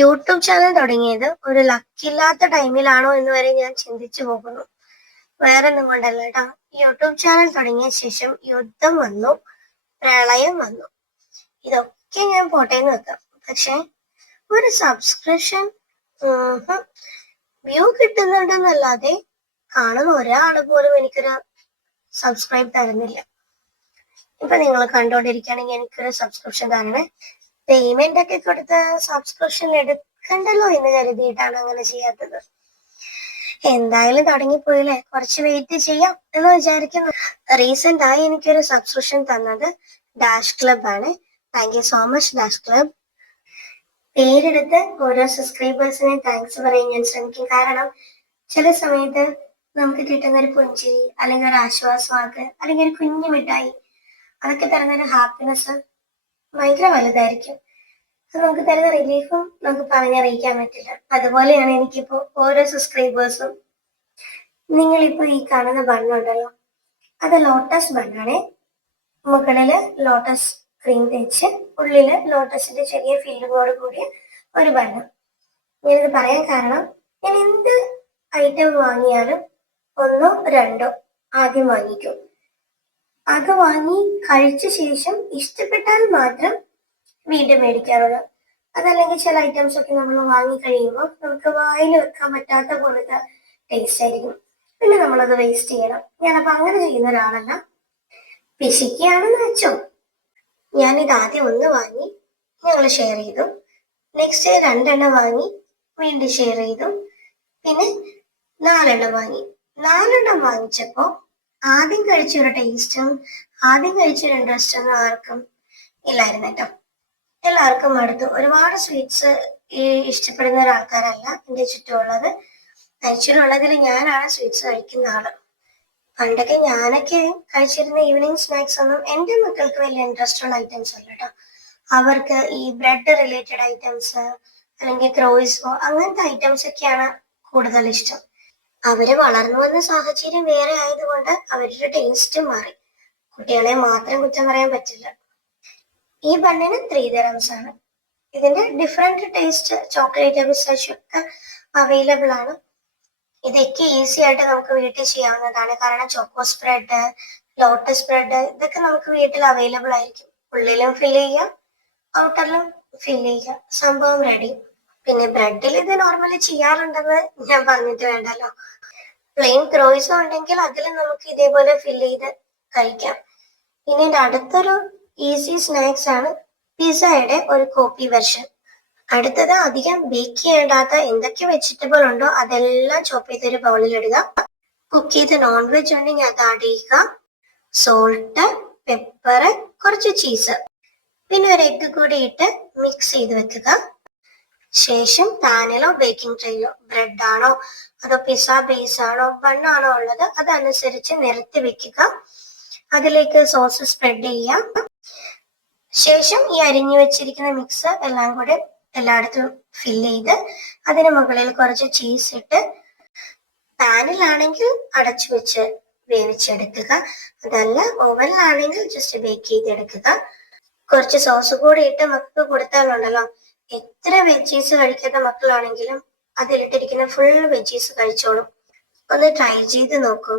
YouTube channel തുടങ്ങിയത് ഒരു ലക്കില്ലാത്ത ടൈമിലാണോ എന്ന് വരെ ഞാൻ ചിന്തിച്ചു പോകുന്നു. വേറെ ഒന്നും കൊണ്ടല്ല കേട്ടോ. യൂട്യൂബ് ചാനൽ തുടങ്ങിയ ശേഷം യുദ്ധം വന്നു, പ്രളയം വന്നു. ഇതൊക്കെ ഞാൻ പോട്ടേന്ന് വെക്കാം. പക്ഷെ ഒരു സബ്സ്ക്രിപ്ഷൻ വ്യൂ കിട്ടുന്നുണ്ടെന്നല്ലാതെ കാണുന്ന ഒരാൾ പോലും എനിക്കൊരു സബ്സ്ക്രൈബ് തരുന്നില്ല. ഇപ്പൊ നിങ്ങൾ കണ്ടോണ്ടിരിക്കുകയാണെങ്കിൽ എനിക്കൊരു സബ്സ്ക്രിപ്ഷൻ തരണേ. പേയ്മെന്റ് ഒക്കെ കൊടുത്ത് സബ്സ്ക്രിപ്ഷൻ എടുക്കണ്ടല്ലോ എന്ന് കരുതിയിട്ടാണ് അങ്ങനെ ചെയ്യാത്തത്. എന്തായാലും തുടങ്ങിപ്പോയില്ലേ, കുറച്ച് വെയിറ്റ് ചെയ്യാം എന്ന് വിചാരിക്കുന്നു. റീസെന്റ് ആയി എനിക്കൊരു സബ്സ്ക്രിപ്ഷൻ തന്നത് ഡാഷ് ക്ലബ് ആണ്. Thank you so much dash club. പേരെടുത്ത് ഓരോ സബ്സ്ക്രൈബേഴ്സിനെ താങ്ക്സ് പറയാൻ ഞാൻ ശ്രമിക്കും. കാരണം ചില സമയത്ത് നമുക്ക് കിട്ടുന്ന ഒരു പുഞ്ചിരി, അല്ലെങ്കിൽ ഒരു ആശ്വാസവാക്ക്, അല്ലെങ്കിൽ ഒരു കുഞ്ഞു മിഠായി, അതൊക്കെ തരുന്ന ഒരു ഹാപ്പിനെസ് ഭയങ്കര വലുതായിരിക്കും. അത് നമുക്ക് തരുന്ന റിലീഫും നമുക്ക് പറഞ്ഞറിയിക്കാൻ പറ്റില്ല. അതുപോലെയാണ് എനിക്കിപ്പോ ഓരോ സബ്സ്ക്രൈബേഴ്സും. നിങ്ങളിപ്പോ ഈ കാണുന്ന ബണ്ണുണ്ടല്ലോ, അത് ലോട്ടസ് ബണ്ണാണേ. മുകളില് ലോട്ടസ് ക്രീം തേച്ച് ഉള്ളില് ലോട്ടസിന്റെ ചെറിയ ഫില്ലിങ്ങോട് കൂടിയ ഒരു ബണ്ണ്. ഞാനിത് പറയാൻ കാരണം, ഞാൻ എന്ത് ഐറ്റം വാങ്ങിയാലും ഒന്നോ രണ്ടോ ആദ്യം വാങ്ങിക്കും. അത് വാങ്ങി കഴിച്ച ശേഷം ഇഷ്ടപ്പെട്ടാൽ മാത്രം വീണ്ടും മേടിക്കാറുള്ളൂ. അതല്ലെങ്കിൽ ചില ഐറ്റംസ് ഒക്കെ നമ്മൾ വാങ്ങി കഴിയുമ്പോൾ നമുക്ക് വായിൽ വെക്കാൻ പറ്റാത്ത പോലത്തെ ടേസ്റ്റ് ആയിരിക്കും. പിന്നെ നമ്മളത് വേസ്റ്റ് ചെയ്യണം. ഞാനപ്പോ അങ്ങനെ ചെയ്യുന്ന ഒരാളല്ല. പിശിക്കുകയാണെന്ന് വെച്ചോ. ഞാനിത് ആദ്യം ഒന്ന് വാങ്ങി ഞങ്ങൾ ഷെയർ ചെയ്തു. നെക്സ്റ്റ് 2 എണ്ണം വാങ്ങി വീണ്ടും ഷെയർ ചെയ്തു. പിന്നെ 4 എണ്ണം വാങ്ങി. 4 എണ്ണം വാങ്ങിച്ചപ്പോ ആദ്യം കഴിച്ചൊരു ടേസ്റ്റും ആദ്യം കഴിച്ചൊരു ഇൻട്രസ്റ്റ് ഒന്നും ആർക്കും ഇല്ലായിരുന്നു കേട്ടോ. എല്ലാവർക്കും അടുത്ത് ഒരുപാട് സ്വീറ്റ്സ് ഇഷ്ടപ്പെടുന്ന ഒരാൾക്കാരല്ല എൻ്റെ ചുറ്റുമുള്ളത്. ആക്ച്വലി ഉള്ളതിൽ ഞാനാണ് സ്വീറ്റ്സ് കഴിക്കുന്ന ആള്. പണ്ടൊക്കെ ഞാനൊക്കെ കഴിച്ചിരുന്ന ഈവനിങ് സ്നാക്സ് ഒന്നും എൻ്റെ മക്കൾക്ക് വലിയ ഇൻട്രസ്റ്റ് ഉള്ള ഐറ്റംസ് അല്ല കേട്ടോ. അവർക്ക് ഈ ബ്രെഡ് റിലേറ്റഡ് ഐറ്റംസ്, അല്ലെങ്കിൽ ക്രോയിസോ, അങ്ങനത്തെ ഐറ്റംസ് ഒക്കെയാണ് കൂടുതൽ ഇഷ്ടം. അവര് വളർന്നു വന്ന സാഹചര്യം വേറെ ആയതുകൊണ്ട് അവരുടെ ടേസ്റ്റ് മാറി. കുട്ടികളെ മാത്രം കുറ്റം പറയാൻ പറ്റില്ല. ഈ ബണ്ണിന് 3 dirhams ആണ്. ഇതിന്റെ ഡിഫറെന്റ് ടേസ്റ്റ്, ചോക്ലേറ്റ്, പിസ്താച്ചിയോ ഒക്കെ അവൈലബിൾ ആണ്. ഇതൊക്കെ ഈസി ആയിട്ട് നമുക്ക് വീട്ടിൽ ചെയ്യാവുന്നതാണ്. കാരണം ചോക്കോ സ്പ്രെഡ്, ലോട്ടസ് സ്പ്രെഡ്, ഇതൊക്കെ നമുക്ക് വീട്ടിൽ അവൈലബിൾ ആയിരിക്കും. ഉള്ളിലും ഫില്ല് ചെയ്യാം, ഔട്ടറിലും ഫില്ല് ചെയ്യാം, സംഭവം റെഡി. പിന്നെ ബ്രെഡിൽ ഇത് നോർമലി ചെയ്യാറുണ്ടെന്ന് ഞാൻ പറഞ്ഞിട്ട് വേണ്ടല്ലോ. പ്ലെയിൻ ക്രോയിസോ ഉണ്ടെങ്കിൽ അതിൽ നമുക്ക് ഇതേപോലെ ഫില്ല് ചെയ്ത് കഴിക്കാം. ഇനി അടുത്തൊരു ഈസി സ്നാക്സ് ആണ് പിസയുടെ ഒരു കോപ്പി വെർഷൻ. അടുത്തത് അധികം ബേക്ക് ചെയ്യേണ്ടാത്ത എന്തൊക്കെ വെജിറ്റബിൾ ഉണ്ടോ അതെല്ലാം ചോപ്പ് ചെയ്തൊരു ബൗളിൽ ഇടുക. കുക്ക് ചെയ്ത് നോൺ വെജ് ഉണ്ടെങ്കിൽ അത് ആഡ് ചെയ്യുക. സോൾട്ട്, പെപ്പർ, കുറച്ച് ചീസ്, പിന്നെ ഒരു എഗ്ഗ് കൂടി ഇട്ട് മിക്സ് ചെയ്ത് വെക്കുക. ശേഷം പാനിലോ ബേക്കിംഗ് ട്രേയിലോ ബ്രെഡ് ആണോ അതോ പിസ്സ ബേസ് ആണോ ബണ്ണാണോ ഉള്ളത് അതനുസരിച്ച് നിരത്തി വെക്കുക. അതിലേക്ക് സോസ് സ്പ്രെഡ് ചെയ്യാം. ശേഷം ഈ അരിഞ്ഞു വെച്ചിരിക്കുന്ന മിക്സ് എല്ലാം കൂടെ എല്ലായിടത്തും ഫില്ല് ചെയ്ത് അതിന് മുകളിൽ കുറച്ച് ചീസ് ഇട്ട് പാനിലാണെങ്കിൽ അടച്ചു വെച്ച് വേവിച്ചെടുക്കുക. അതല്ല ഓവനിലാണെങ്കിൽ ജസ്റ്റ് ബേക്ക് ചെയ്തെടുക്കുക. കുറച്ച് സോസ് കൂടി ഇട്ട് മക്കൾക്ക് കൊടുത്താലുണ്ടല്ലോ, എത്ര വെജീസ് കഴിക്കാത്ത മക്കളാണെങ്കിലും അതിലിട്ടിരിക്കുന്ന ഫുൾ വെജീസ് കഴിച്ചോളും. ഒന്ന് ട്രൈ ചെയ്ത് നോക്കൂ.